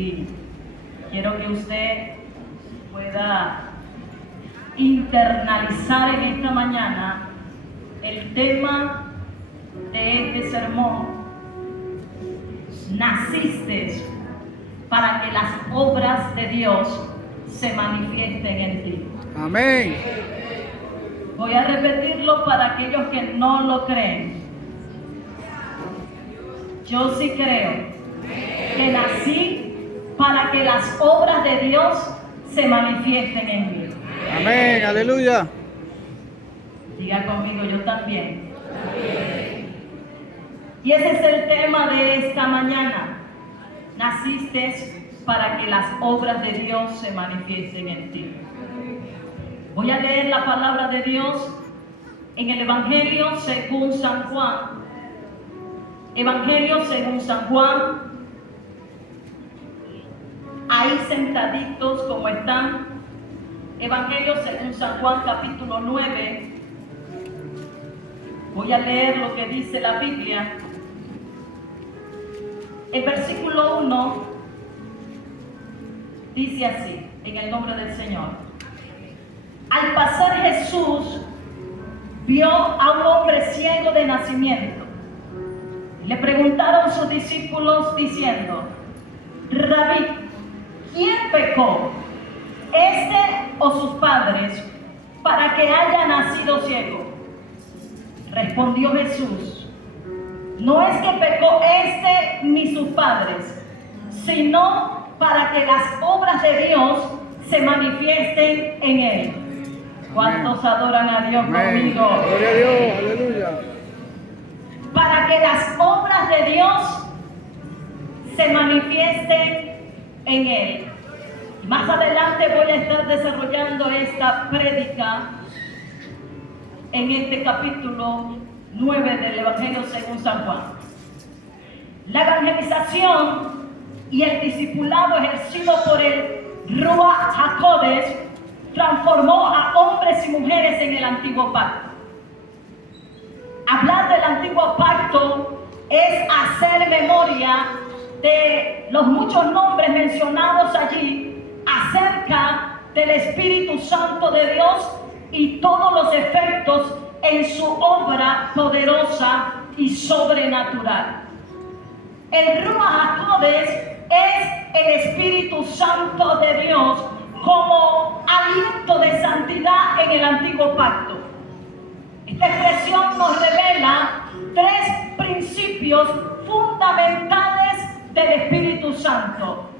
Y quiero que usted pueda internalizar en esta mañana el tema de este sermón. Naciste para que las obras de Dios se manifiesten en ti. Amén. Voy a repetirlo para aquellos que no lo creen. Yo sí creo que nací para que las obras de Dios se manifiesten en mí. Amén. Aleluya. Diga conmigo, yo también. Y ese es el tema de esta mañana. Naciste para que las obras de Dios se manifiesten en ti. Voy a leer la palabra de Dios en el Evangelio según San Juan. Evangelio según San Juan. Ahí sentaditos como están. Evangelio según San Juan capítulo 9. Voy a leer lo que dice la Biblia. El versículo 1 dice así, en el nombre del Señor. Al pasar Jesús vio a un hombre ciego de nacimiento. Le preguntaron sus discípulos diciendo: Rabí, ¿quién pecó, este o sus padres, para que haya nacido ciego? Respondió Jesús: no es que pecó este ni sus padres, sino para que las obras de Dios se manifiesten en él. ¿Cuántos adoran a Dios conmigo? Gloria a Dios, aleluya. Para que las obras de Dios se manifiesten en él. Más adelante voy a estar desarrollando esta prédica en este capítulo 9 del Evangelio según San Juan. La evangelización y el discipulado ejercido por el Ruach HaKodesh transformó a hombres y mujeres en el antiguo pacto. Hablar del antiguo pacto es hacer memoria de los muchos nombres mencionados allí acerca del Espíritu Santo de Dios y todos los efectos en su obra poderosa y sobrenatural. El Ruach HaKodesh es el Espíritu Santo de Dios como aliento de santidad en el antiguo pacto. Esta expresión nos revela tres principios fundamentales del Espíritu Santo.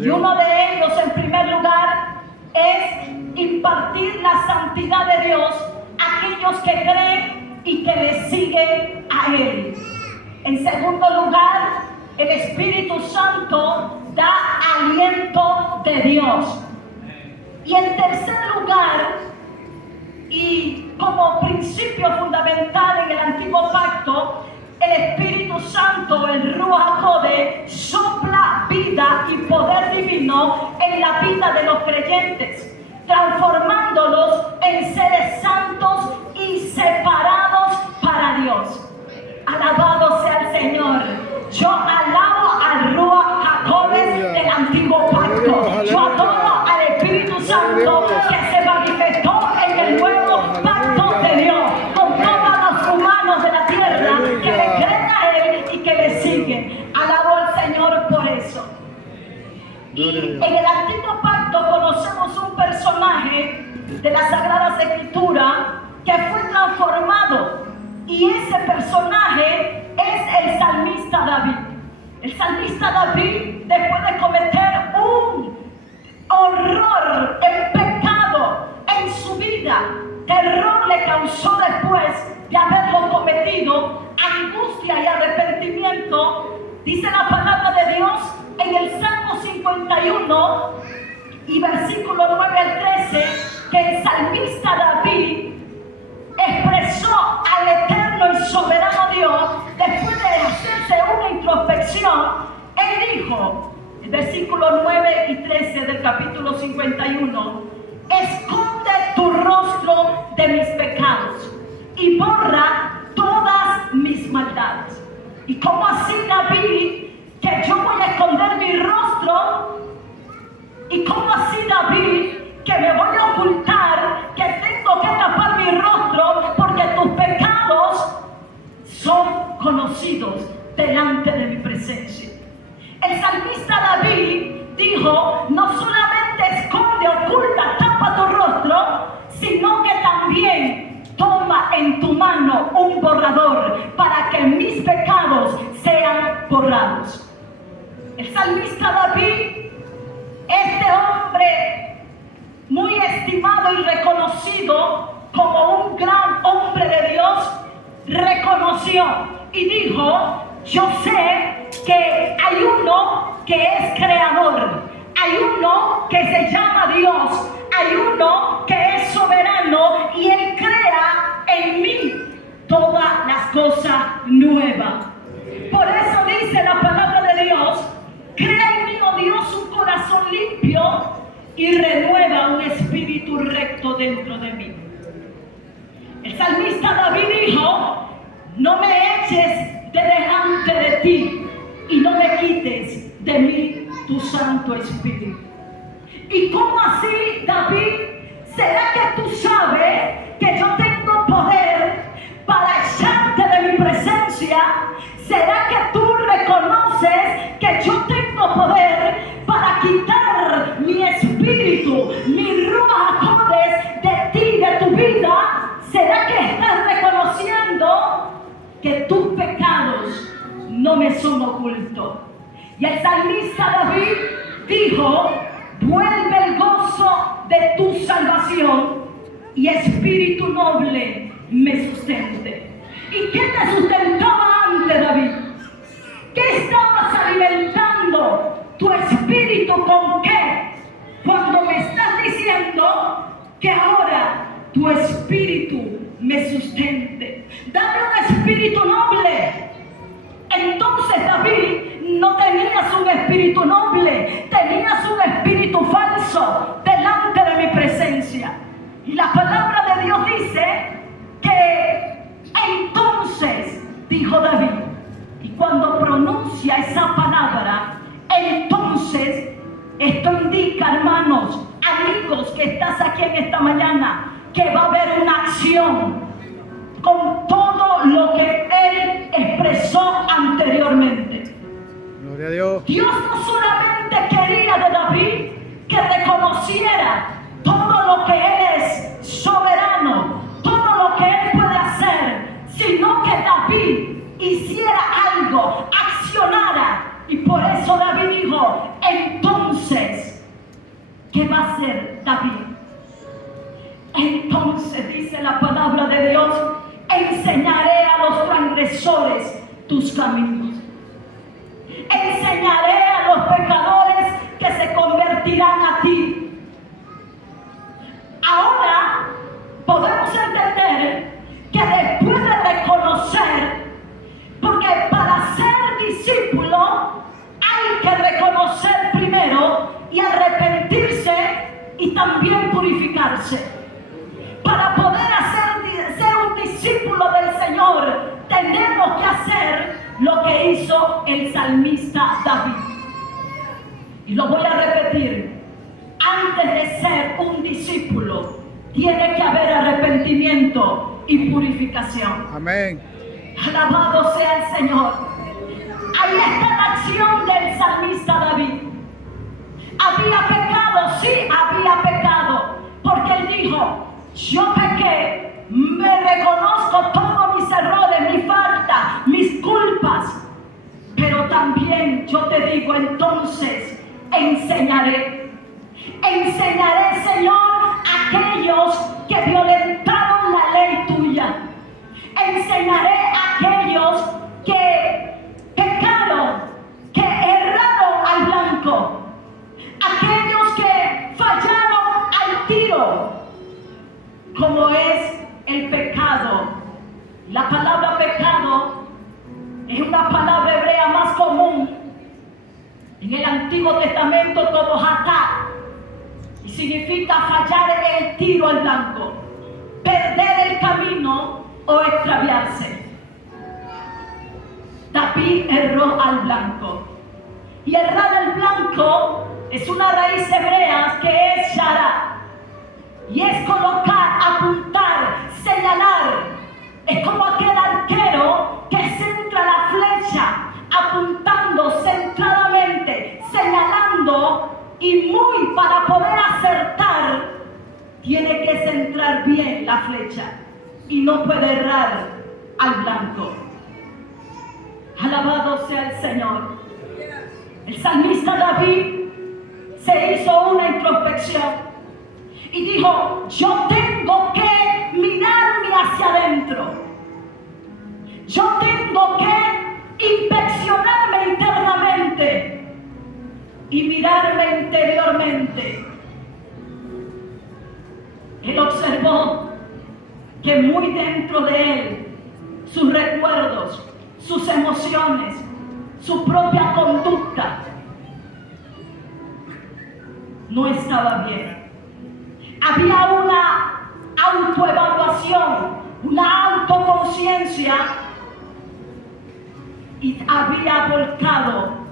Y uno de ellos, en primer lugar, es impartir la santidad de Dios a aquellos que creen y que le siguen a Él. En segundo lugar, el Espíritu Santo da aliento de Dios. Y en tercer lugar, y como principio fundamental en el antiguo pacto, el Espíritu Santo, el Ruach HaKodesh, sopla vida y poder divino en la vida de los creyentes, transformándolos en seres santos y separados para Dios. Alabado sea el Señor. Yo alabo al Ruach HaKodesh del antiguo pacto. Yo adoro al Espíritu Santo que se manifestó en el nuevo pacto de Dios, con todos los humanos de la tierra que le creen a Él y que le siguen. Alabo al Señor por eso. Y en el antiguo pacto conocemos un personaje de las Sagradas Escrituras que fue transformado, y ese personaje es el salmista David. El salmista David, después de cometer un horror, el pecado en su vida, terror le causó después de haberlo cometido, angustia y arrepentimiento. Dice la palabra de Dios en el Salmo 51 y versículo 9 al 13, que el salmista David expresó al eterno y soberano Dios después de hacerse una introspección. Él dijo, el versículo 9 y 13 del capítulo 51: esconde tu rostro de mis pecados y borra todas mis maldades. Y como así, David, que yo voy a esconder mi rostro ¿Y cómo así, David, que me voy a ocultar, que tengo que tapar mi rostro porque tus pecados son conocidos delante de mi presencia? El salmista David dijo, no solamente esconde, oculta, tapa tu rostro, sino que también toma en tu mano un borrador para que mis pecados sean borrados. El salmista David, este hombre muy estimado y reconocido como un gran hombre de Dios, reconoció y dijo, yo sé que hay uno que es creador, hay uno que se llama Dios, hay uno que es soberano y Él crea en mí todas las cosas nuevas. Por eso dice la palabra de Dios, crea en mí, oh Dios, un corazón limpio y renueva un espíritu recto dentro de mí. El salmista David dijo, no me eches de delante de ti y no me quites de mí tu Santo Espíritu. ¿Y cómo así, David? ¿Será que tú sabes que yo tengo poder para echarte de mi presencia? ¿Será que tú reconoces que yo tengo poder para quitar mi espíritu, mi ruach HaKodesh de ti, de tu vida? ¿Será que estás reconociendo que tus pecados no me son ocultos? Y el salmista David dijo, vuelve el gozo de tu salvación y espíritu noble me sustente. ¿Y qué te sustentaba antes, David? ¿Qué estabas alimentando tu espíritu con qué? Cuando me estás diciendo que ahora tu espíritu me sustente. Dame un espíritu noble. Entonces David no tenías un espíritu noble, tenías un espíritu falso delante de mi presencia. Y la palabra de Dios dice que entonces, dijo David, y cuando pronuncia esa palabra, entonces, esto indica, hermanos, amigos que estás aquí en esta mañana, que va a haber una acción con todo lo que él expresó anteriormente. Gloria a Dios. Dios no solamente quería de David que reconociera todo lo que él es soberano, todo lo que él puede hacer, sino que David hiciera algo, accionara. Y por eso David dijo, entonces, ¿qué va a hacer David? Entonces dice la palabra de Dios, enseñaré a los transgresores tus caminos. Enseñaré a los pecadores que se convertirán a ti. Ahora podemos entender que después de reconocer, porque para ser discípulo hay que reconocer primero y arrepentirse y también purificarse. Para poder ser un discípulo del Señor, tenemos que hacer lo que hizo el salmista David. Y lo voy a repetir. Antes de ser un discípulo, tiene que haber arrepentimiento y purificación. Amén. Alabado sea el Señor. Ahí está la acción del salmista David. Había pecado, sí, había pecado. Porque él dijo, yo pequé, me reconozco todos mis errores, mi falta, mis culpas. Pero también yo te digo, entonces enseñaré. Enseñaré, Señor, a aquellos que violentaron la ley tuya. Enseñaré a aquellos que pecaron, que erraron al blanco. Aquellos que fallaron al tiro. Como es el pecado. La palabra pecado es una palabra hebrea más común en el Antiguo Testamento como hatá, y significa fallar el tiro al blanco, perder el camino o extraviarse. David erró al blanco, y errar al blanco es una raíz hebrea que es shara. Y es colocar, apuntar, señalar. Es como aquel arquero que centra la flecha, apuntando centradamente, señalando, y muy para poder acertar, tiene que centrar bien la flecha y no puede errar al blanco. Alabado sea el Señor. El salmista David se hizo una introspección y dijo: yo tengo que mirarme hacia adentro. Yo tengo que inspeccionarme internamente y mirarme interiormente. Él observó que muy dentro de él, sus recuerdos, sus emociones, su propia conducta no estaba bien. Había una autoevaluación, una autoconciencia, y había volcado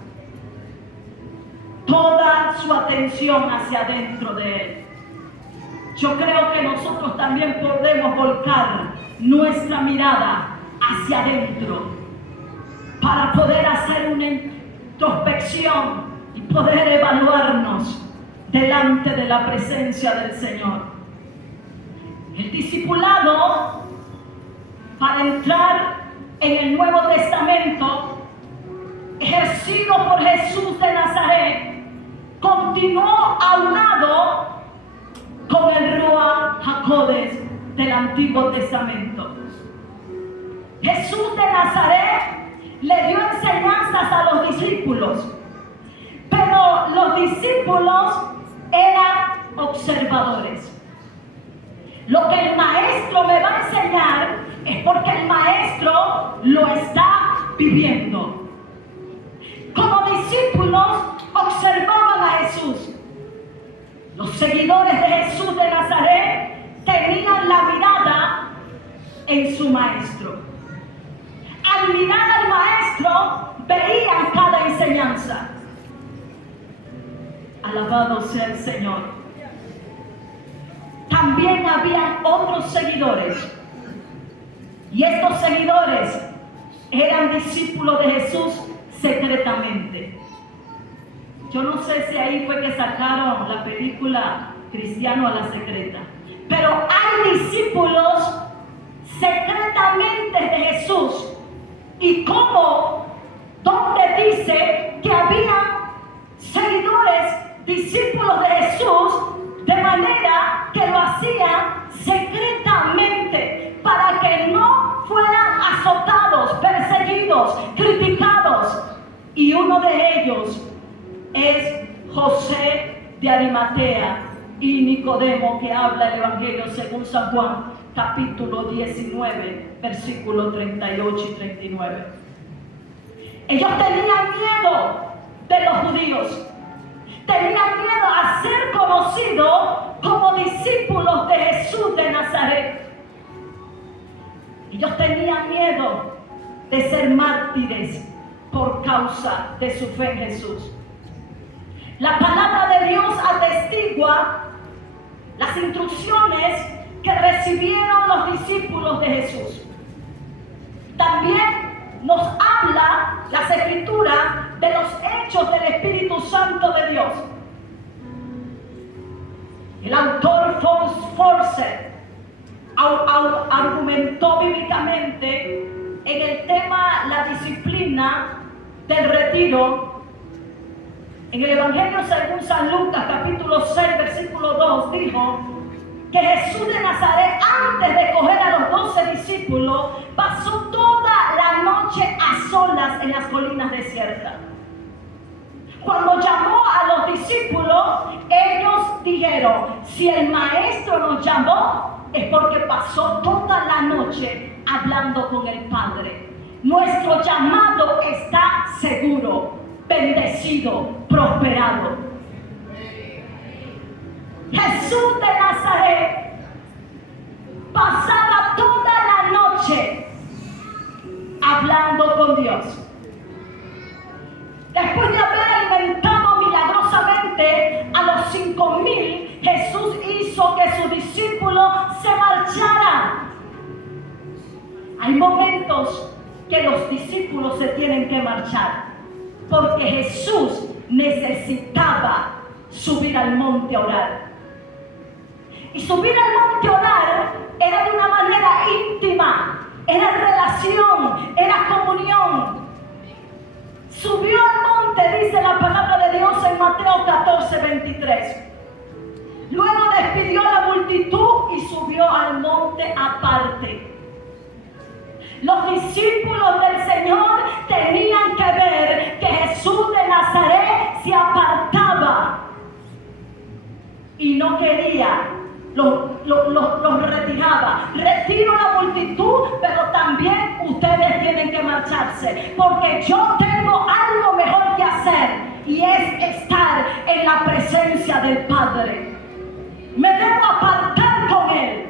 toda su atención hacia adentro de él. Yo creo que nosotros también podemos volcar nuestra mirada hacia adentro para poder hacer una introspección y poder evaluarnos delante de la presencia del Señor. El discipulado, para entrar en el Nuevo Testamento, ejercido por Jesús de Nazaret, continuó aunado con el Ruach HaKodesh del Antiguo Testamento. Jesús de Nazaret le dio enseñanzas a los discípulos, pero los discípulos eran observadores. Lo que el maestro me va a enseñar es porque el maestro lo está viviendo. Como discípulos observaban a Jesús. Los seguidores de Jesús de Nazaret tenían la mirada en su maestro. Al mirar al maestro, veían cada enseñanza. Alabado sea el Señor. También había otros seguidores. Y estos seguidores eran discípulos de Jesús secretamente. Yo no sé si ahí fue que sacaron la película Cristiano a la Secreta. Pero hay discípulos secretamente de Jesús. Y como donde dice que había seguidores, discípulos de Jesús, de manera que lo hacían secretamente para que no fueran azotados, perseguidos, criticados. Y uno de ellos es José de Arimatea y Nicodemo, que habla el Evangelio según San Juan, capítulo 19, versículos 38 y 39. Ellos tenían miedo de los judíos, tenían miedo a ser conocidos como discípulos de Jesús de Nazaret. Ellos tenían miedo de ser mártires por causa de su fe en Jesús. La palabra de Dios atestigua las instrucciones que recibieron los discípulos de Jesús. También nos habla las Escrituras de los hechos del Espíritu Santo de Dios. El autor Forster argumentó bíblicamente en el tema la disciplina del retiro. En el Evangelio según San Lucas, capítulo 6, versículo 2, dijo que Jesús de Nazaret, antes de coger a los 12 discípulos, pasó toda la noche a solas en las colinas desiertas. Cuando llamó a los discípulos, ellos dijeron: si el maestro nos llamó, es porque pasó toda la noche hablando con el Padre. Nuestro llamado está seguro, bendecido, prosperado. Jesús de Nazaret pasaba toda la noche hablando con Dios. Después de haber alimentado milagrosamente hizo que sus discípulos se marcharan. Hay momentos que los discípulos se tienen que marchar, porque Jesús necesitaba subir al monte a orar. Y subir al monte a orar era de una manera íntima, era relación, era comunión. Subió al monte, dice la palabra de Dios en Mateo 14:23. Luego despidió a la multitud y subió al monte aparte. Los discípulos del Señor tenían que ver que Jesús de Nazaret se apartaba y no quería, los retiraba. Retiro la multitud, pero también ustedes tienen que marcharse, porque yo tengo algo mejor que hacer, y es estar en la presencia del Padre. Me debo apartar con Él.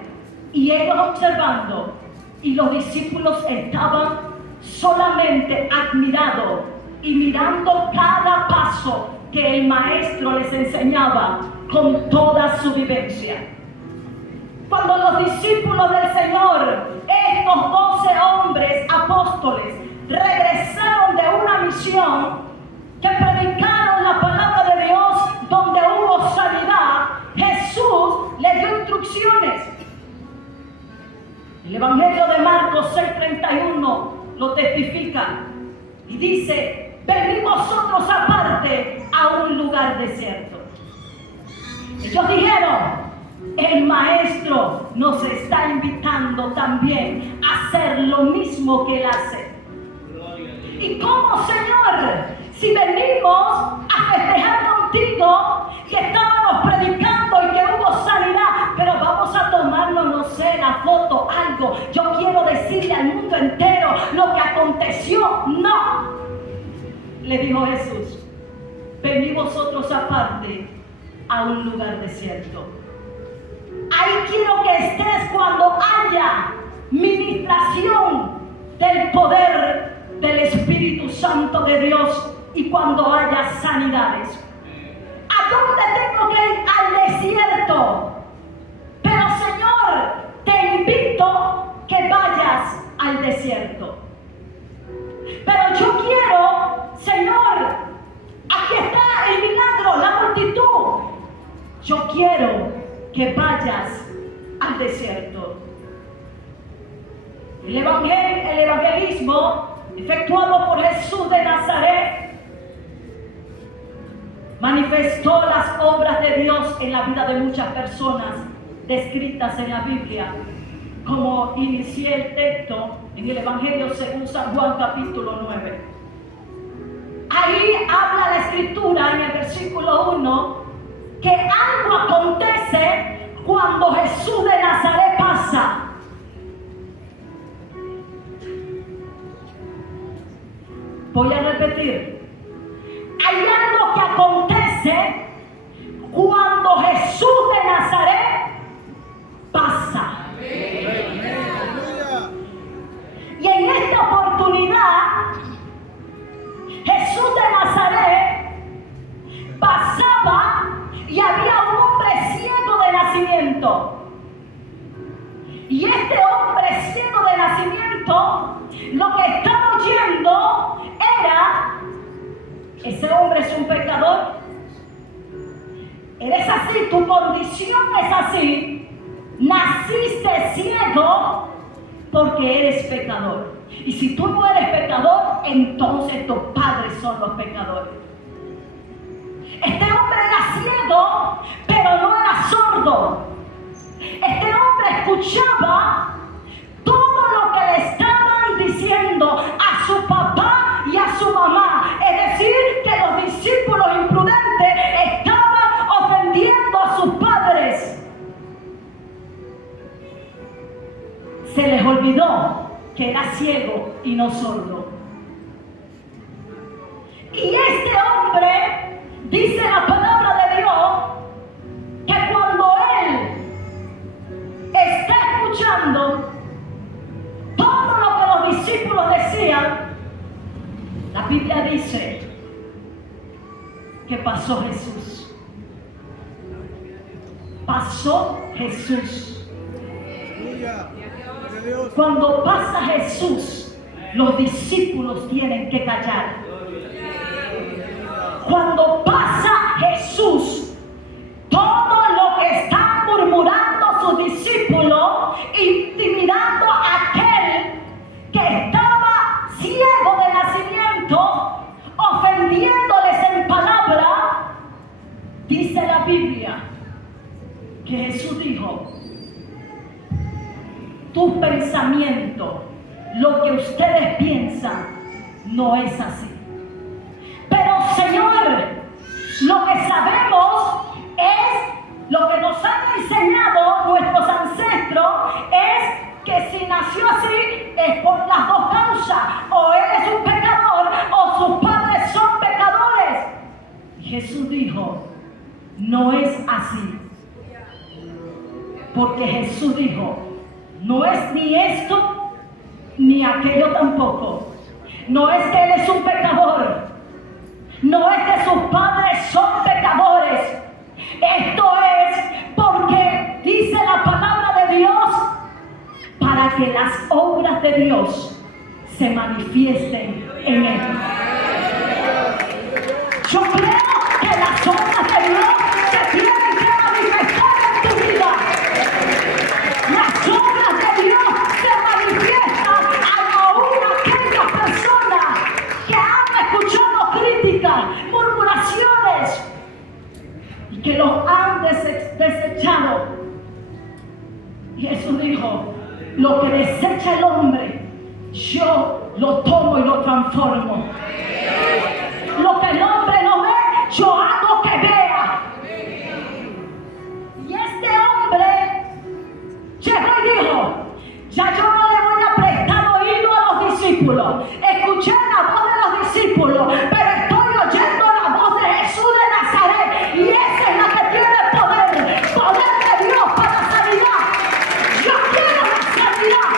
Y ellos observando, y los discípulos estaban solamente admirados y mirando cada paso que el Maestro les enseñaba con toda su vivencia. Cuando los discípulos del Señor, estos 12 hombres apóstoles, regresaron de una misión que predicaron la palabra de Dios donde hubo sanidad, Jesús les dio instrucciones. El Evangelio de Marcos 6:31 lo testifica y dice: venid vosotros aparte a un lugar desierto. Ellos dijeron: el Maestro nos está invitando también a hacer lo mismo que Él hace. ¿Y cómo, Señor? Si venimos a festejar contigo que estábamos predicando y que hubo sanidad, pero vamos a tomarnos, no sé, la foto, algo. Yo quiero decirle al mundo entero lo que aconteció. No, le dijo Jesús: venid vosotros aparte a un lugar desierto. Ahí quiero que estés cuando haya ministración del poder del Espíritu Santo de Dios y cuando haya sanidades. ¿A dónde tengo que ir? Al desierto. Pero, Señor, te invito que vayas al desierto. Pero yo quiero, Señor, aquí está el milagro, la multitud. Yo quiero que vayas al desierto. El evangelismo efectuado por Jesús de Nazaret manifestó las obras de Dios en la vida de muchas personas descritas en la Biblia, como inicié el texto en el Evangelio según San Juan capítulo 9. Ahí habla la Escritura en el versículo 1 que algo acontece cuando Jesús de Nazaret pasa. Voy a repetir. Hay algo que acontece cuando Jesús de Nazaret pasa. Y en esta oportunidad, Jesús de Nazaret pasaba y había un hombre ciego de nacimiento. Y este hombre ciego de nacimiento, lo que estaba oyendo era: ese hombre es un pecador. Eres así, tu condición es así. Naciste ciego porque eres pecador. Y si tú no eres pecador, entonces tus padres son los pecadores. Este hombre era ciego, pero no era sordo. Este hombre escuchaba todo lo que le estaban diciendo a su papá y a su mamá. Es decir, que los discípulos imprudentes estaban ofendiendo a sus padres. Se les olvidó que era ciego y no sordo. Y este hombre, dice la palabra de Dios, que cuando él está escuchando todo lo que los discípulos decían, la Biblia dice que pasó Jesús. pasó Jesús. Aleluya. Gloria a Dios. Cuando pasa Jesús, los discípulos tienen que callar. Cuando pasa Jesús, todo lo que están murmurando sus discípulos, intimidando a aquel que estaba ciego de nacimiento, ofendiéndoles en palabra, dice la Biblia que Jesús dijo: tu pensamiento, lo que ustedes piensan, no es así. Pero Señor, lo que sabemos es, lo que nos han enseñado nuestros ancestros, es que si nació así es por las dos causas: o él es un pecador o sus padres son pecadores. Y Jesús dijo: no es así. Porque Jesús dijo: no es ni esto ni aquello tampoco. No es que él es un pecador. No es que sus padres son pecadores. Esto es porque dice la palabra de Dios, para que las obras de Dios se manifiesten en él. Yo creo que las obras de Dios se tienen que manifestar en tu vida. Las obras de Dios se manifiestan aún aquellas personas que han escuchado críticas, murmuraciones y que los han desechado. Y Jesús dijo: lo que desecha el hombre, yo lo tomo y lo transformo. Lo que el hombre no ve, yo hago que vea. Y este hombre llegó y dijo: ya yo no le voy a prestar oído a los discípulos. Escuché la voz de los discípulos, pero estoy oyendo la voz de Jesús de Nazaret, y esa es la que tiene poder de Dios para sanidad. Yo quiero la sanidad.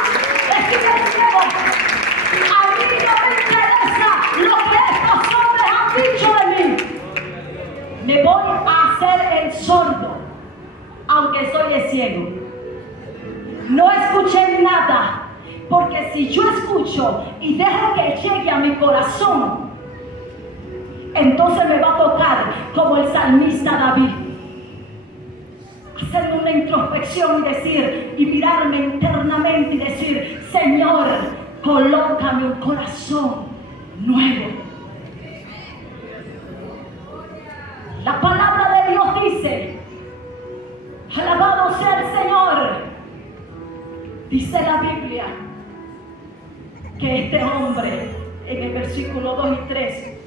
Escúchame, a mí no me interesa lo que estos hombres han dicho de mí. Me voy a hacer el sordo, aunque soy el ciego. No escuché nada, porque si yo escucho y dejo que llegue a mi corazón, entonces me va a tocar como el salmista David, hacerme una introspección y mirarme internamente y decir: Señor, colócame un corazón nuevo. La palabra de Dios dice: alabado sea el Señor. Dice la Biblia que este hombre, en el versículo 2 y 3,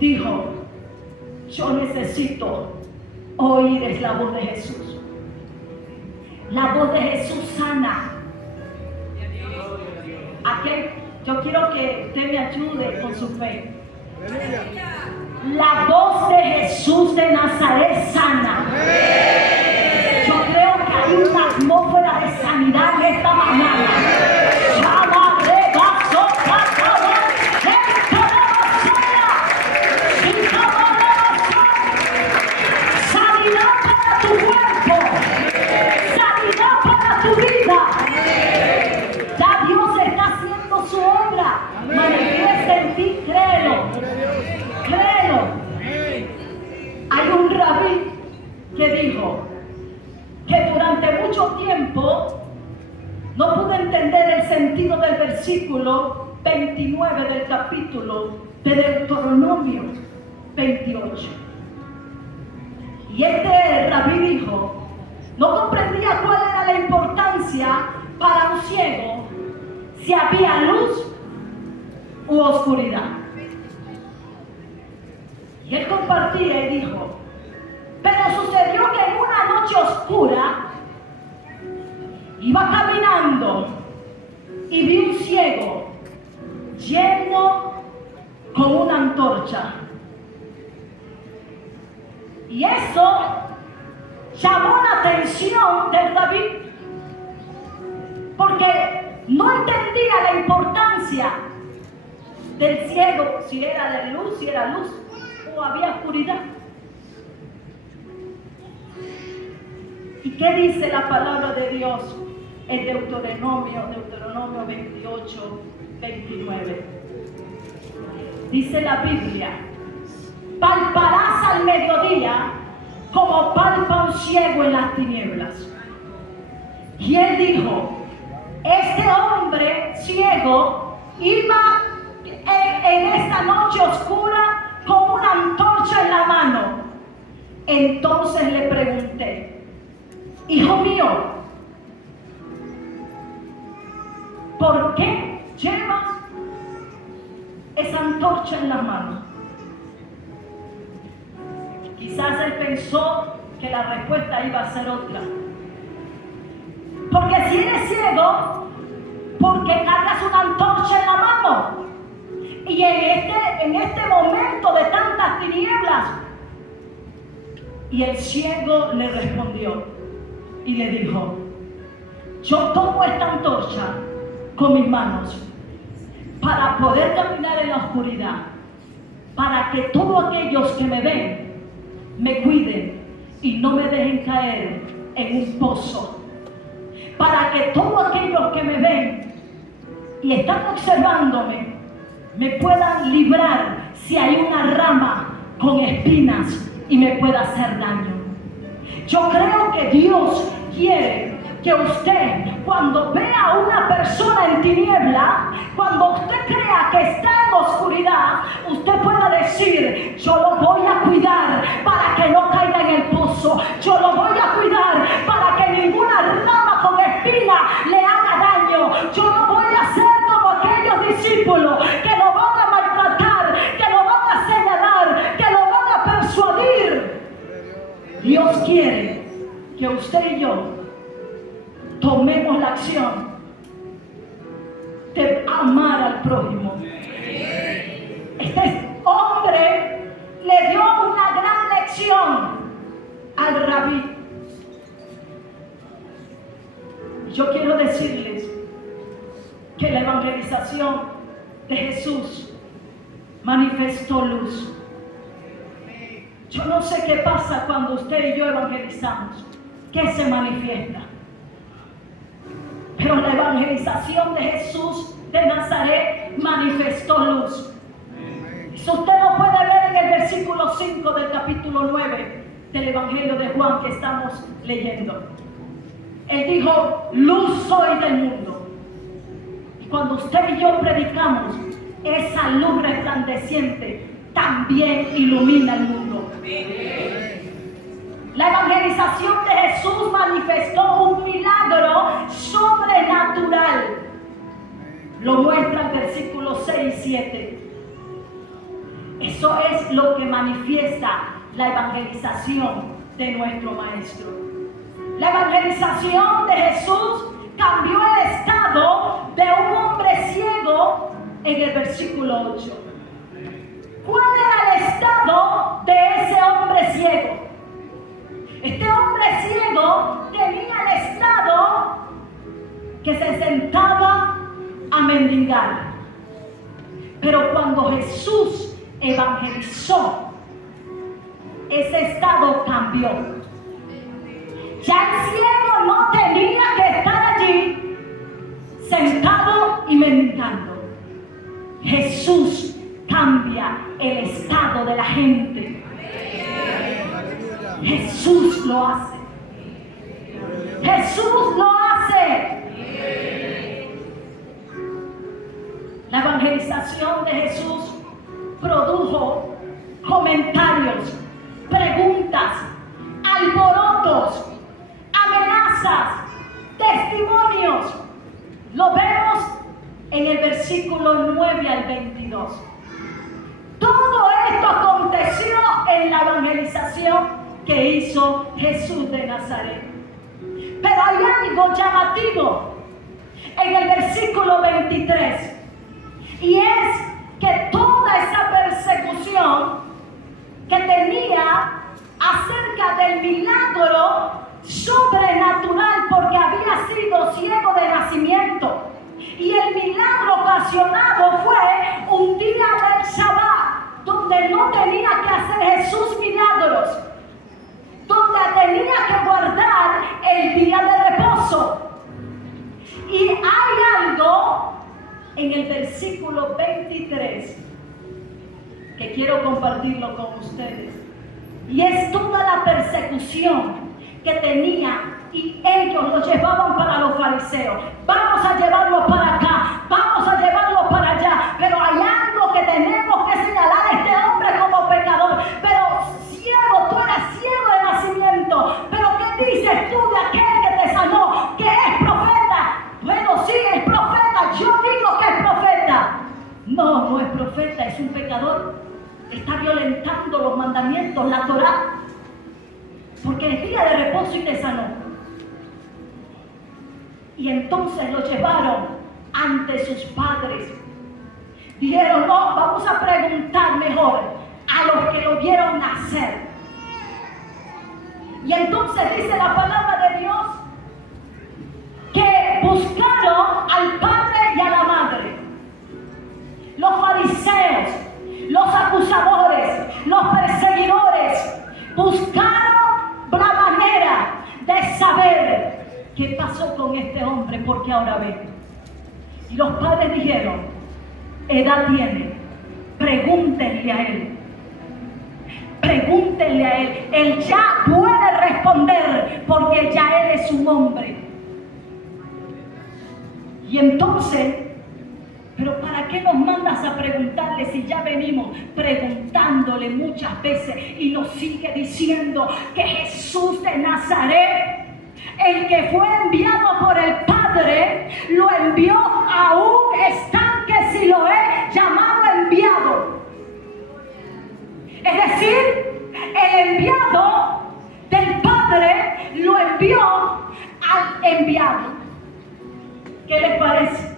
dijo: yo necesito oír la voz de Jesús. La voz de Jesús sana. Yo quiero que usted me ayude con su fe. La voz de Jesús de Nazaret sana. Yo creo que hay una atmósfera de sanidad en esta mañana. Sanidad para tu cuerpo, sanidad para tu vida. Ya Dios está haciendo su obra. Manifiesta en ti, créelo. Créelo. Hay un rabí que dijo que durante mucho tiempo no pude entender el sentido del versículo 29 del capítulo de Deuteronomio 28. Y este rabí dijo, no comprendía cuál era la importancia para un ciego si había luz u oscuridad. Y él compartía y dijo, pero sucedió que en una noche oscura iba caminando y vi un ciego lleno con una antorcha. Y eso llamó la atención del rabí, porque no entendía la importancia del ciego, si era de luz, si era luz o había oscuridad. ¿Y qué dice la palabra de Dios en Deuteronomio 28, 29? Dice la Biblia: palparás al mediodía como palpa un ciego en las tinieblas. Y él dijo: este hombre ciego iba en esta noche oscura con una antorcha en la mano. Entonces le pregunté: hijo mío, ¿por qué llevas esa antorcha en la mano? Quizás él pensó que la respuesta iba a ser otra. Porque si eres ciego, ¿por qué cargas una antorcha en la mano? Y en este momento de tantas tinieblas. Y el ciego le respondió y le dijo: yo tomo esta antorcha con mis manos para poder caminar en la oscuridad, para que todos aquellos que me ven me cuiden y no me dejen caer en un pozo, para que todos aquellos que me ven y están observándome me puedan librar si hay una rama con espinas y me pueda hacer daño. Yo creo que Dios quiere que usted, cuando vea a una persona en tiniebla, cuando usted crea que está en oscuridad, usted pueda decir: yo lo voy a cuidar para que no caiga en el pozo, yo lo voy a cuidar para que ninguna rama con espina le haga daño, yo no voy a hacer como aquellos discípulos que lo van a maltratar, que lo van a señalar, que lo van a persuadir. Dios quiere que usted y yo tomemos la acción de amar al prójimo. Este hombre le dio una gran lección al rabí. Yo quiero decirles que la evangelización de Jesús manifestó luz. Yo no sé qué pasa cuando usted y yo evangelizamos, qué se manifiesta. Pero la evangelización de Jesús de Nazaret manifestó luz. Si usted lo puede ver en el versículo 5 del capítulo 9 del Evangelio de Juan que estamos leyendo. Él dijo: luz soy del mundo. Y cuando usted y yo predicamos, esa luz resplandeciente también ilumina el mundo. La evangelización de Jesús manifestó un milagro sobrenatural. Lo muestra el versículo 6 y 7. Eso es lo que manifiesta la evangelización de nuestro Maestro. La evangelización de Jesús cambió el estado de un hombre ciego en el versículo 8. ¿Cuál era el estado de ese hombre ciego? Este hombre ciego tenía el estado que se sentaba a mendigar. Pero cuando Jesús evangelizó, ese estado cambió. Ya el ciego no tenía que estar allí sentado y mendigando. Jesús cambia el estado de la gente. Jesús lo hace. Jesús lo hace. La evangelización de Jesús produjo comentarios, preguntas, alborotos, amenazas, testimonios. Lo vemos en el versículo 9 al 22. Todo esto aconteció en la evangelización que hizo Jesús de Nazaret. Pero hay algo llamativo en el versículo 23, y es que toda esa persecución que tenía acerca del milagro sobrenatural, porque había sido ciego de nacimiento, y el milagro ocasionado fue un día del Shabbat, donde no tenía que hacer Jesús milagros, donde tenía que guardar quiero compartirlo con ustedes. Y es toda la persecución que tenía y ellos lo llevaban para los fariseos. Vamos a llevarlo para acá, vamos a llevarlo para allá, pero hay algo que tenemos que señalar a este hombre como pecador. Pero ciego, tú eres ciego de nacimiento, pero ¿qué dices tú de aquel que te sanó, que es profeta? Bueno, sí, es profeta, yo digo que es profeta. No, no es profeta, es un pecador. Está violentando los mandamientos, la Torá, porque es día de reposo y te sanó. Y entonces lo llevaron ante sus padres. Dijeron, no, vamos a preguntar mejor a los que lo vieron nacer. Y entonces dice la palabra de Dios que buscaron al padre y a la madre. Los fariseos, los acusadores, los perseguidores buscaron la manera de saber qué pasó con este hombre, porque ahora ve. Y los padres dijeron, edad tiene, pregúntenle a él. Pregúntenle a él. Él ya puede responder porque ya él es un hombre. Y entonces, pero ¿para qué nos mandas a preguntarle si ya venimos preguntándole muchas veces y nos sigue diciendo que Jesús de Nazaret, el que fue enviado por el Padre, lo envió a un estanque Siloé llamado enviado? Es decir, el enviado del Padre lo envió al enviado. ¿Qué les parece?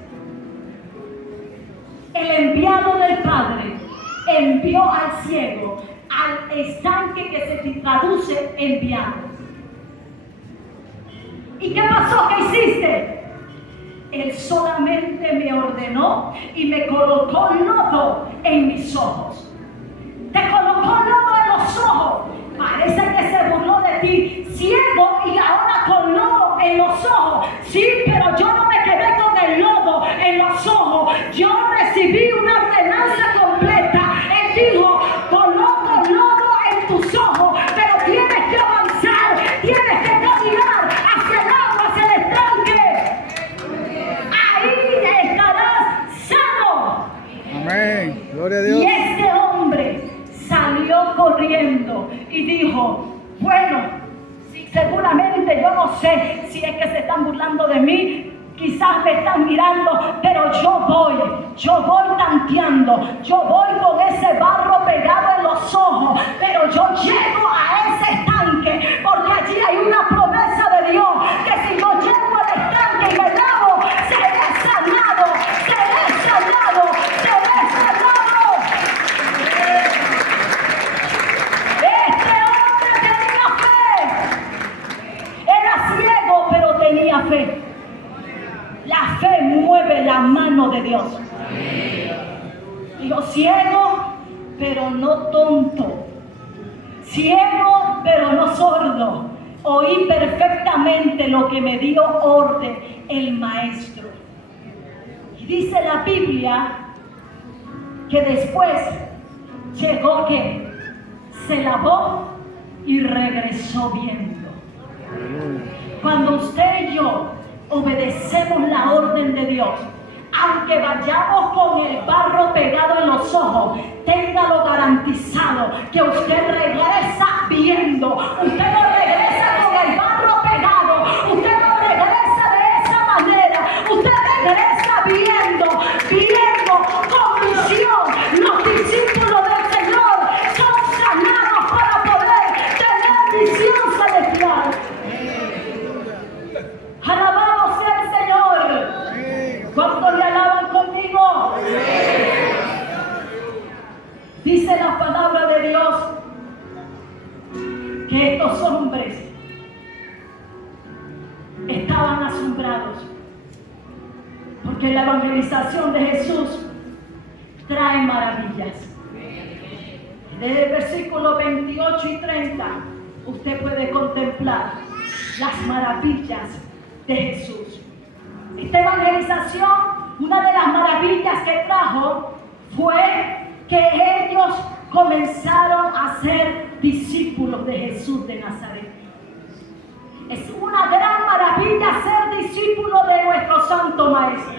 El enviado del Padre envió al ciego al estanque que se traduce enviado. ¿Y qué pasó? ¿Qué hiciste? Él solamente me ordenó y me colocó lodo en mis ojos. Te colocó lodo en los ojos. Parece que se burló de ti, ciego y ahora con lodo en los ojos. Sí, pero yo no me quedé con el lodo en los ojos. Yo recibí una ordenanza completa. Él dijo, coloco lodo en tus ojos, pero tienes que avanzar, tienes que caminar hacia el agua, hacia el estanque. Ahí estarás sano. Amén. Gloria a Dios. Y este hombre salió corriendo y dijo, bueno, sí, seguramente yo no sé si es que se están burlando de mí, quizás me están mirando, pero yo voy tanteando, yo voy con ese barro pegado en los ojos, pero yo llego a ese estanque, porque allí hay una promesa de Dios, que si yo llego al estanque y me lavo, seré sanado, seré sanado, seré sanado. Este hombre tenía fe, era ciego, pero tenía fe. La fe mueve la mano de Dios. Dijo, ciego, pero no tonto. Ciego, pero no sordo. Oí perfectamente lo que me dio orden el maestro. Y dice la Biblia que después llegó que se lavó y regresó viendo. Cuando usted y yo obedecemos la orden de Dios, aunque vayamos con el barro pegado en los ojos, téngalo garantizado que usted regresa viendo. Usted no regresa con el barro pegado, usted no regresa de esa manera, usted regresa viendo con visión. Los discípulos del Señor son sanados para poder tener visión celestial. Alabado sea el Señor. ¿Cuántos le alaban conmigo? Dice la palabra de Dios que estos hombres estaban asombrados porque la evangelización de Jesús trae maravillas. Desde el versículo 28 y 30 usted puede contemplar las maravillas de Jesús. Esta evangelización, una de las maravillas que trajo fue que ellos comenzaron a ser discípulos de Jesús de Nazaret. Es una gran maravilla ser discípulo de nuestro Santo Maestro.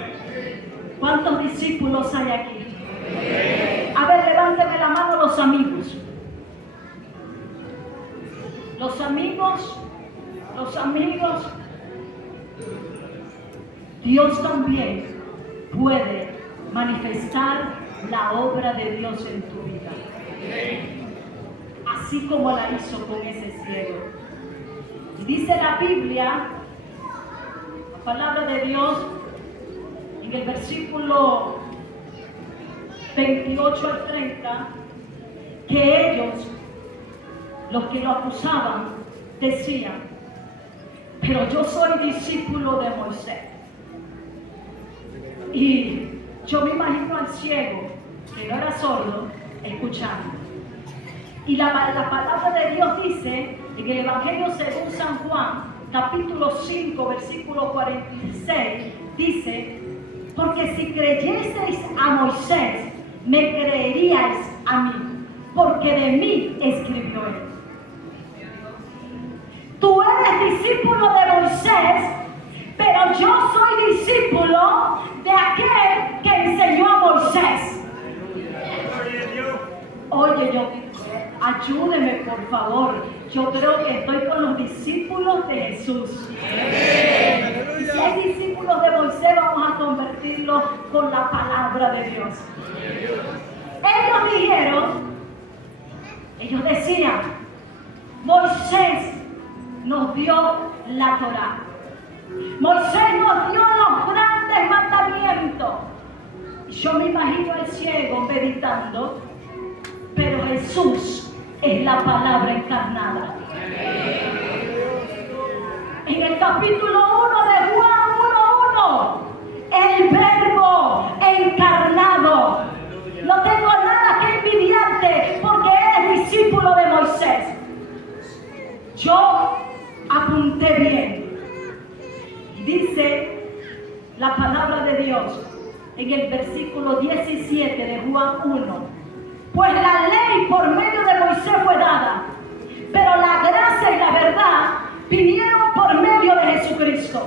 ¿Cuántos discípulos hay aquí? A ver, levánteme la mano los amigos. Los amigos. Dios también puede manifestar la obra de Dios en tu vida. Así como la hizo con ese ciego. Y dice la Biblia, la palabra de Dios, en el versículo 28 al 30, que ellos, los que lo acusaban, decían: pero yo soy discípulo de Moisés. Y yo me imagino al ciego, que no era sordo, escuchando. Y la palabra de Dios dice, en el Evangelio según San Juan, capítulo 5, versículo 46, dice: porque si creyeseis a Moisés, me creeríais a mí, porque de mí escribió él. Tú eres discípulo de Moisés, pero yo soy discípulo de aquel que enseñó a Moisés. Oye, ayúdeme por favor. Yo creo que estoy con los discípulos de Jesús. Y si hay discípulos de Moisés, vamos a convertirlos con la palabra de Dios. Ellos decían: Moisés nos dio la Torá. Moisés nos dio los grandes mandamientos. Yo me imagino al ciego meditando, pero Jesús es la palabra encarnada. En el capítulo 1 de Juan 1:1, el verbo encarnado. No tengo nada que envidiarte porque eres discípulo de Moisés. Yo apunté bien. Dice la palabra de Dios en el versículo 17 de Juan 1: pues la ley por medio de Moisés fue dada, pero la gracia y la verdad vinieron por medio de Jesucristo.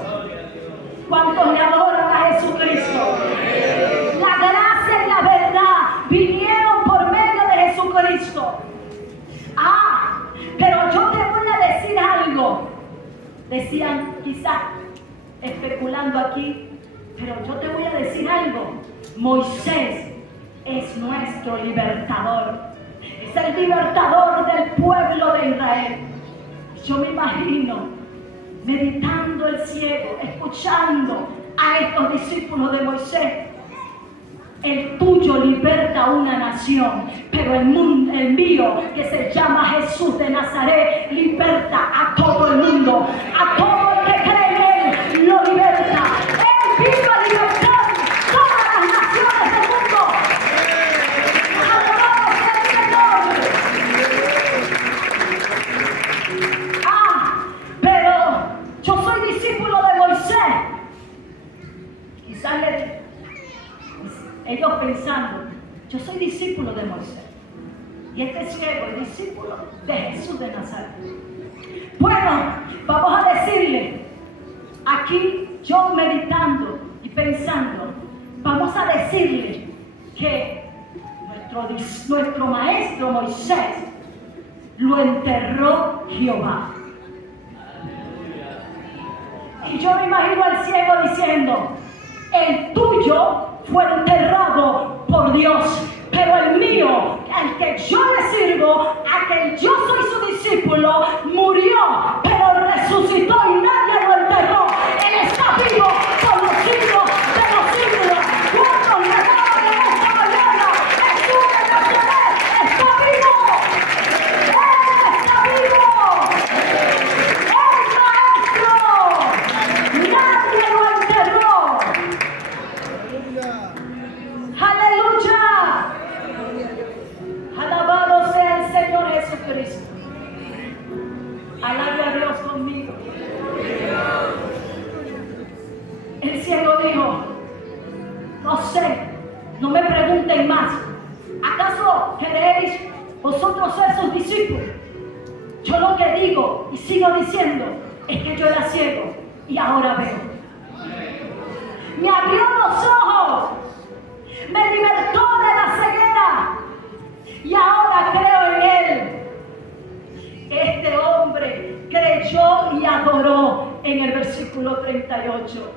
¿Cuántos le adoran a Jesucristo? La gracia y la verdad vinieron por medio de Jesucristo. Pero yo te voy a decir algo. Decían quizás, especulando aquí, pero yo te voy a decir algo. Moisés es nuestro libertador. Es el libertador del pueblo de Israel. Yo me imagino meditando el ciego, escuchando a estos discípulos de Moisés. El tuyo liberta a una nación, pero el mío, que se llama Jesús de Nazaret, liberta a todo el mundo, a todo el que cree en él, lo liberta. Él vino a libertar todas las naciones del mundo. Alabado sea el Señor. Pero yo soy discípulo de Moisés. Quizás ellos pensando: yo soy discípulo de Moisés. Y este ciego es discípulo de Jesús de Nazaret. Bueno, vamos a decirle, aquí yo meditando y pensando, vamos a decirle que nuestro maestro Moisés lo enterró Jehová. Y yo me imagino al ciego diciendo: el tuyo fue enterrado por Dios, pero el mío, al que yo le sirvo, a que yo soy su discípulo, murió, pero resucitó y nadie lo enterró. Él está vivo por los siglos de los siglos. ¿Cuántos le alaban en esta mañana? Jesús de Nazaret está vivo. Él está vivo. El maestro, nadie lo enterró. ¡Aleluya! Alabado sea el Señor Jesucristo. Alabe a Dios conmigo. El ciego dijo: no sé, no me pregunten más. ¿Acaso queréis vosotros sois sus discípulos. Yo lo que digo y sigo diciendo es que yo era ciego y ahora veo. Me abrió los ojos, me libertó de la ceguera y ahora creo en Él. Este hombre creyó y adoró en el versículo 38.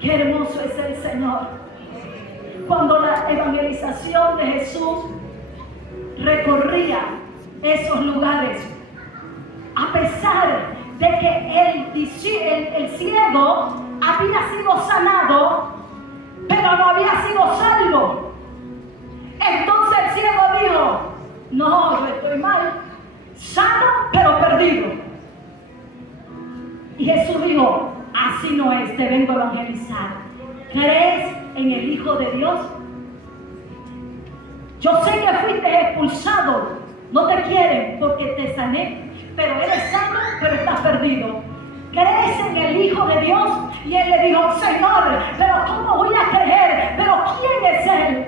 Qué hermoso es el Señor. Cuando la evangelización de Jesús recorría esos lugares, a pesar de que el ciego había sido sanado, pero no había sido salvo. Entonces el ciego dijo: no, yo estoy mal, sano pero perdido. Y Jesús dijo: así no es, te vengo a evangelizar. ¿Crees en el Hijo de Dios? Yo sé que fuiste expulsado, no te quieren porque te sané, pero eres sano, pero estás perdido. ¿Crees en el Hijo de Dios? Y él le dijo: Señor, pero ¿cómo voy a creer? ¿Pero quién es Él?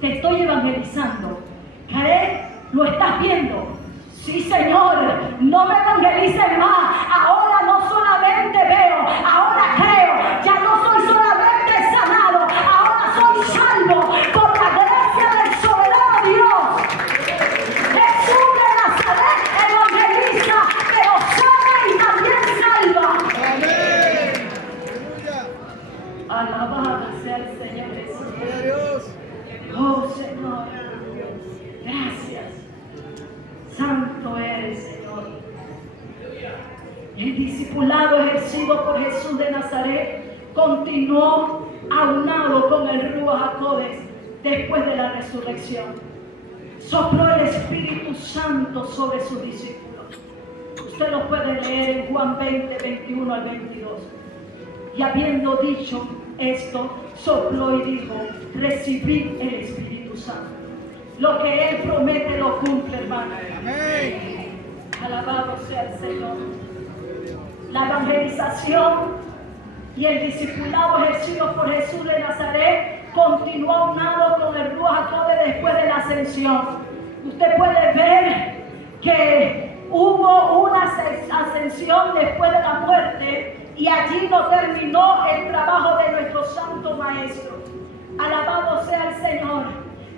Te estoy evangelizando. ¿Crees? ¿Lo estás viendo? Sí, Señor, no me evangelices más. Ahora no solamente veo, ahora creo. Ya no soy solamente sanado, ahora soy salvo por la gracia del soberano Dios. Jesús de Nazaret evangeliza, pero sana y también salva. Amén. Aleluya. Alabado sea el Señor Jesús. Gloria a Dios. Oh Señor, gracias. Santo eres, Señor. El discipulado ejercido por Jesús de Nazaret continuó aunado con el Ruach HaKodesh después de la resurrección. Sopló el Espíritu Santo sobre sus discípulos. Usted lo puede leer en Juan 20, 21 al 22. Y habiendo dicho esto, sopló y dijo: recibid el Espíritu Santo. Lo que Él promete lo cumple, hermano. Amén. Alabado sea el Señor. La evangelización y el discipulado ejercido por Jesús de Nazaret continuó aunado con el Ruach HaKodesh después de la ascensión. Usted puede ver que hubo una ascensión después de la muerte y allí no terminó el trabajo de nuestro Santo Maestro. Alabado sea el Señor.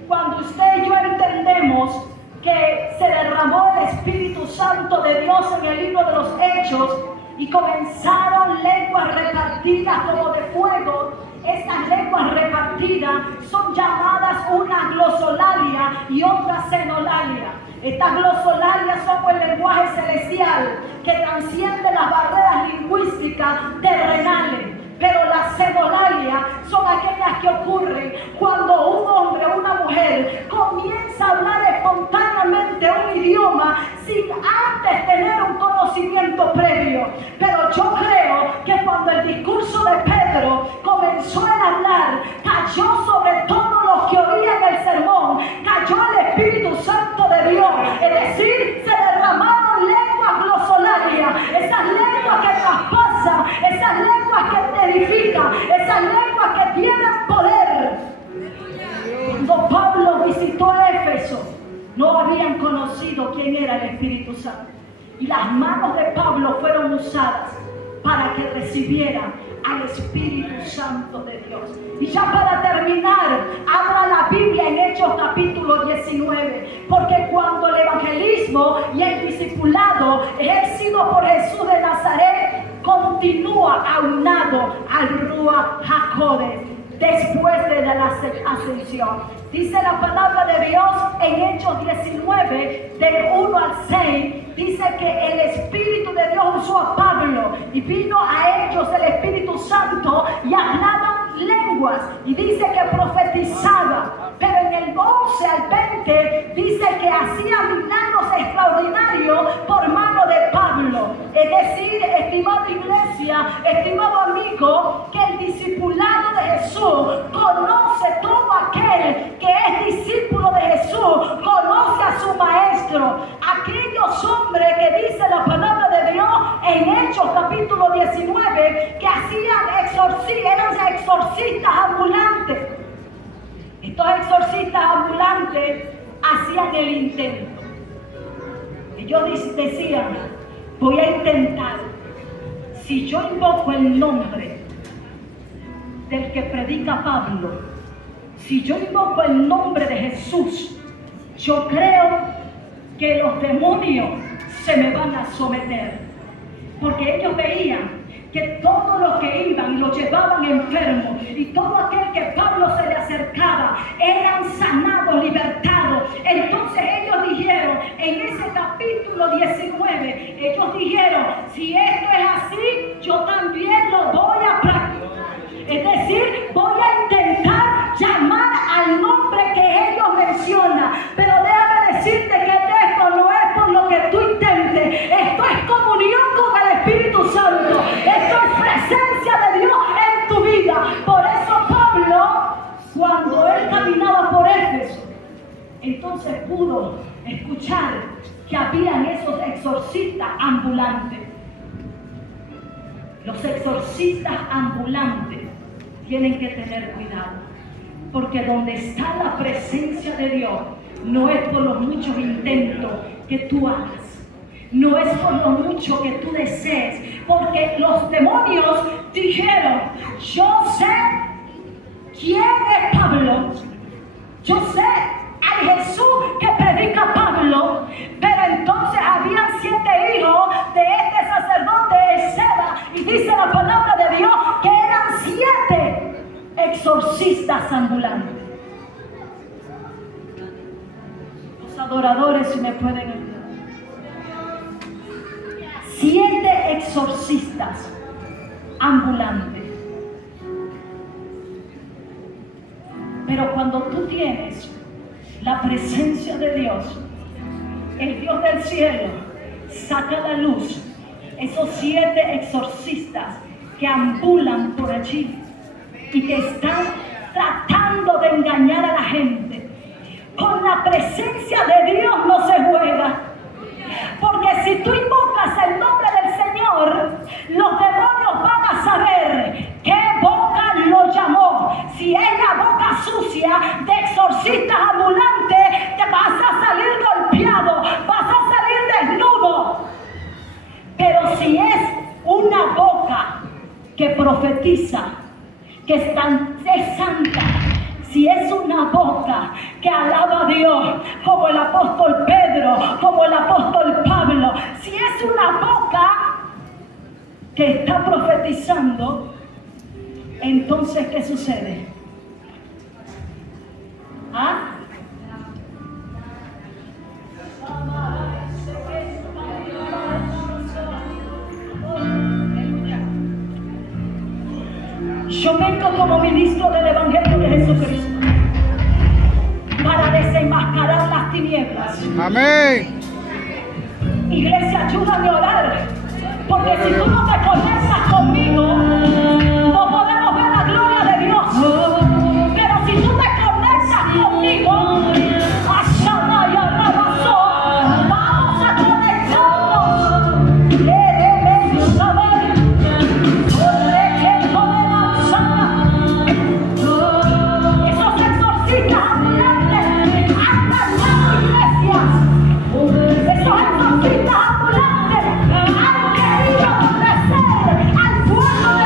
Cuando usted y yo entendemos que se derramó el Espíritu Santo de Dios en el libro de los Hechos y comenzaron lenguas repartidas como de fuego, estas lenguas repartidas son llamadas una glosolalia y otra xenolalia. Estas glosolalias son el lenguaje celestial que transciende las barreras lingüísticas terrenales. Pero las xenolalias son aquellas que ocurren cuando un hombre o una mujer comienza a hablar espontáneamente un idioma sin antes tener un conocimiento previo. Pero yo creo que cuando el discurso de Pedro comenzó a hablar, cayó sobre todos los que oían el sermón, cayó el Espíritu Santo de Dios. Es decir, se derramaron lenguas glosolarias, esas lenguas que traspasan, esas lenguas que te edifican, esas lenguas que tienen poder. Cuando Pablo visitó Éfeso, no habían conocido quién era el Espíritu Santo. Y las manos de Pablo fueron usadas para que recibieran al Espíritu Santo de Dios. Y ya para terminar, abra la Biblia en Hechos capítulo 19, porque cuando el evangelismo y el discipulado ejercido por Jesús de Nazaret continúa aunado al Ruach HaKodesh después de la ascensión. Dice la palabra de Dios en Hechos 19, del 1 al 6, dice que el Espíritu de Dios usó a Pablo y vino a ellos el Espíritu Santo y hablaban lenguas, y dice que profetizaba. Pero en el 11 al 20 dice que hacía milagros extraordinarios por mano de Pablo. Es decir, estimada iglesia, estimado amigo, que el discipulado de Jesús conoce todo aquel que es discípulo de Jesús, conoce a su maestro. Aquellos hombres que dice la palabra de Dios en Hechos capítulo 19 que eran exorcistas ambulantes. Estos exorcistas ambulantes hacían el intento. Ellos decían, voy a intentar, si yo invoco el nombre del que predica Pablo, si yo invoco el nombre de Jesús, yo creo que los demonios se me van a someter. Porque ellos veían que todos los que iban y los llevaban enfermos y todo aquel que Pablo se le acercaba eran sanados, libertados. Entonces ellos dijeron, en ese capítulo 19, ellos dijeron, si esto es así, yo también lo voy a practicar. Es decir, voy a intentar llamar al nombre que ellos mencionan. Pero déjame decirte que esto no es por lo que tú intentes. Esto es comunión con el Espíritu Santo. Esto es presencia de Dios en tu vida. Por eso Pablo, cuando él caminaba por Éfeso, entonces pudo escuchar que habían esos exorcistas ambulantes. Los exorcistas ambulantes tienen que tener cuidado, porque donde está la presencia de Dios no es por los muchos intentos que tú hagas, no es por lo mucho que tú desees, porque los demonios dijeron, yo sé quién es Pablo, yo sé al Jesús que predica Pablo, pero entonces habían 7 hijos de este sacerdote Esceva, y dice la palabra de Dios que eran 7 exorcistas ambulantes. Los adoradores, si me pueden ayudar. 7 exorcistas ambulantes. Pero cuando tú tienes la presencia de Dios, el Dios del cielo saca a la luz esos 7 exorcistas que ambulan por allí y que están tratando de engañar a la gente. Con la presencia de Dios no se juega, porque si tú invocas el nombre del Señor, los demonios van a saber qué boca lo llamó. Si es la boca sucia de exorcistas ambulantes, te vas a salir golpeado, vas a salir desnudo. Pero si es una boca que profetiza, que es santa, si es una boca que alaba a Dios, como el apóstol Pedro, como el apóstol Pablo, si es una boca que está profetizando, entonces ¿qué sucede? ¿Ah? Yo vengo como ministro del Evangelio de Jesucristo para desenmascarar las tinieblas. Amén. Iglesia, ayúdame a orar, porque si tú no te conectas conmigo, no podemos ver la gloria de Dios. Pero si tú te conectas conmigo, vamos a conectarnos. Esos exorcistas ambulantes han dañado iglesias. Esos exorcistas ambulantes han querido ofrecer al pueblo de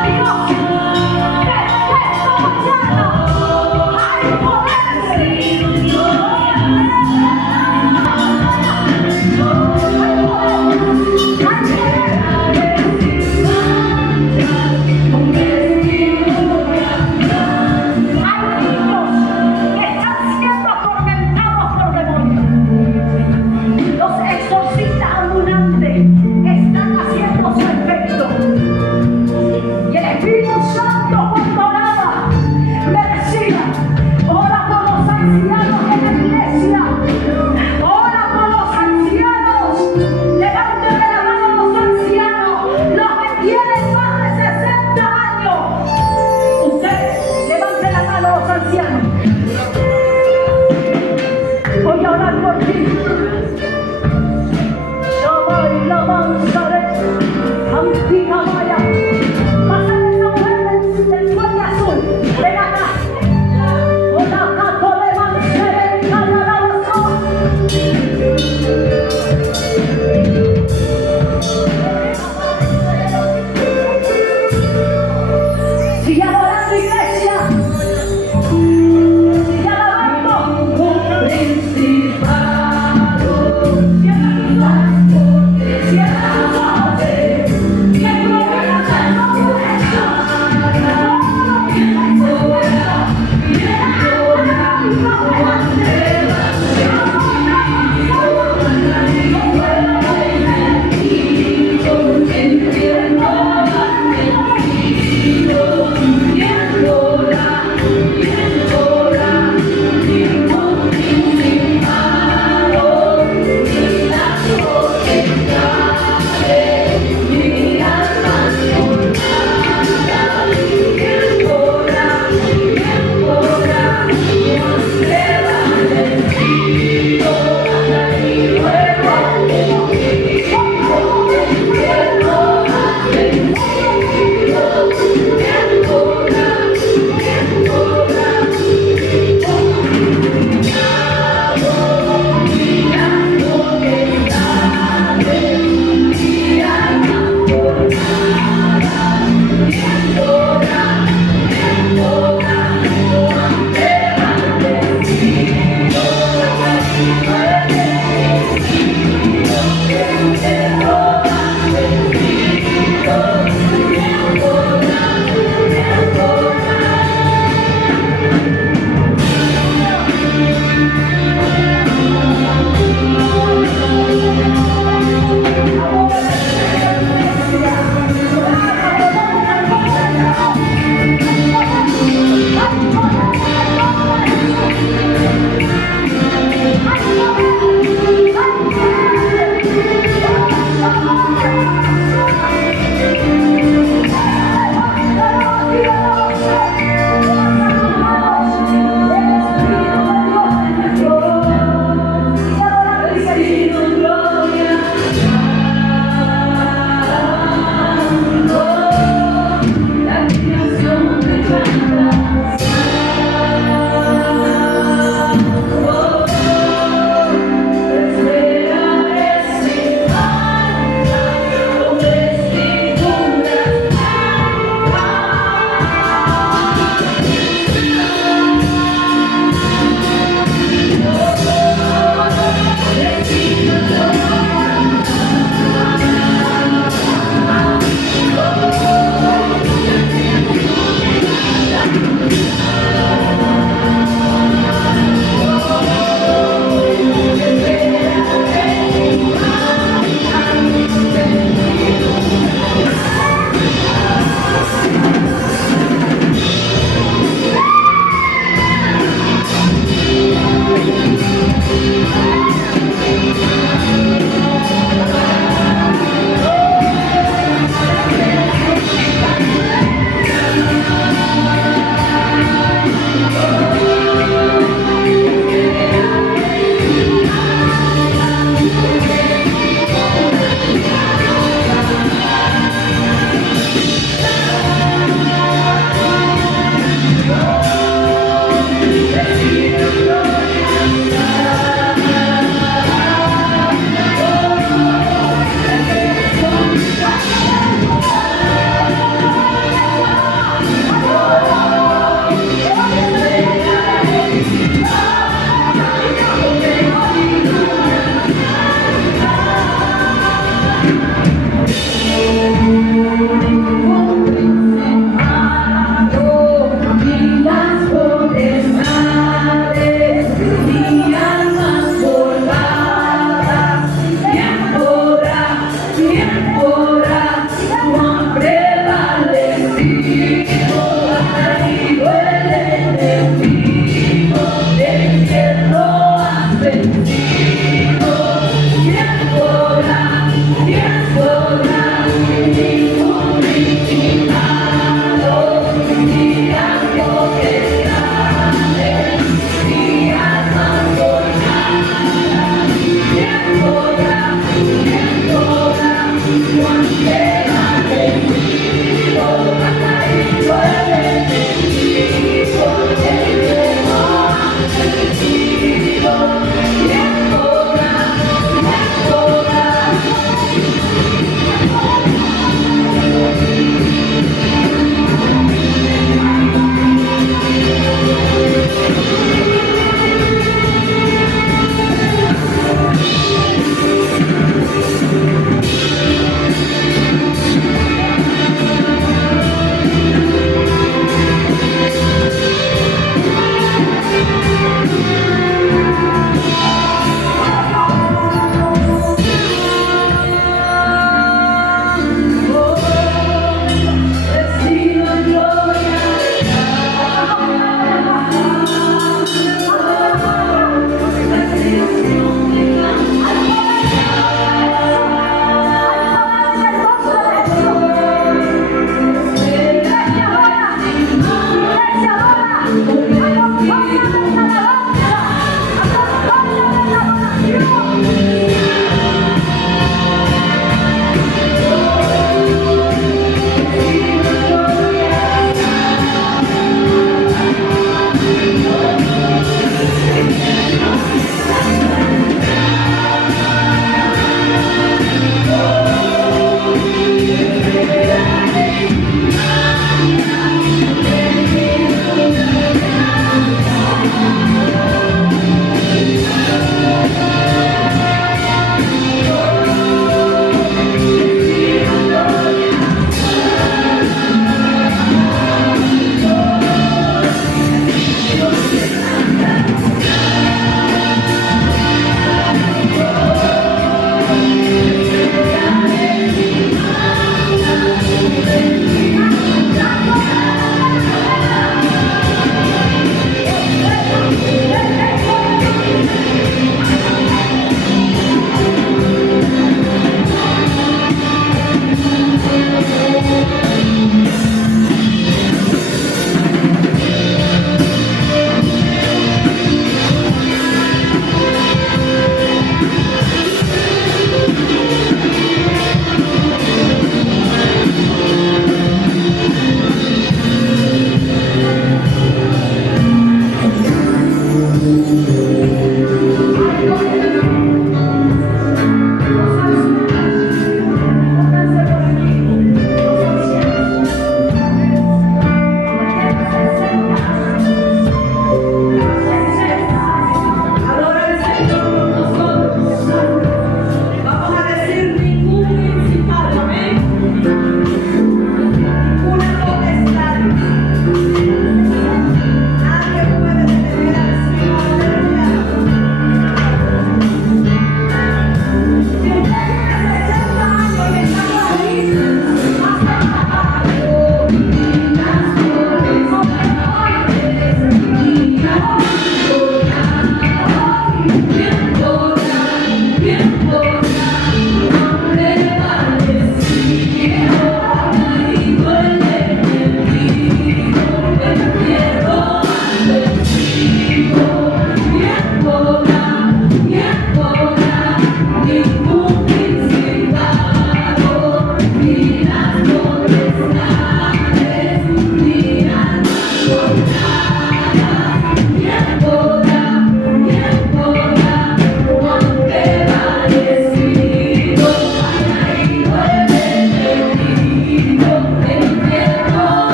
Aleluya.